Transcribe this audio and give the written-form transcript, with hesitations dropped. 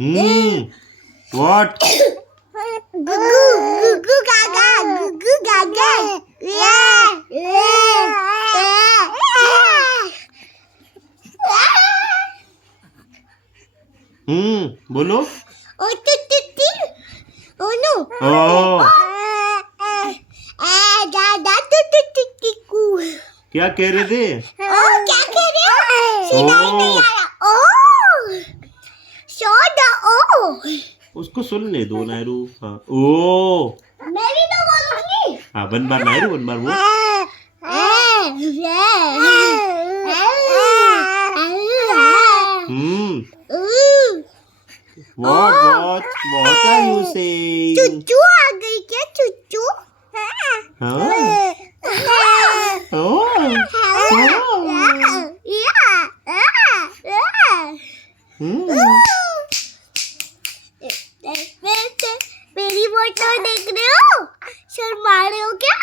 What? Gugu gaga. Gugu gaga. बोलो. Oh, ti. Oh no. Oh. Dada ti ku. क्या कह रहे थे? Oh, क्या कह रहे हो? सुनाई नहीं आ रहा. Oh. सोडा. Oh. उसको सुनने दो नायरू. हाँ. ओ. मैं भी तो बोलूंगी. हाँ, वन बार नायरू, वन बार वो. What are you saying? चुच्चू आ गई क्या? चुच्चू? हाँ. Oh. मेरी फोटो देख रहे हो? शर्मा रहे हो क्या?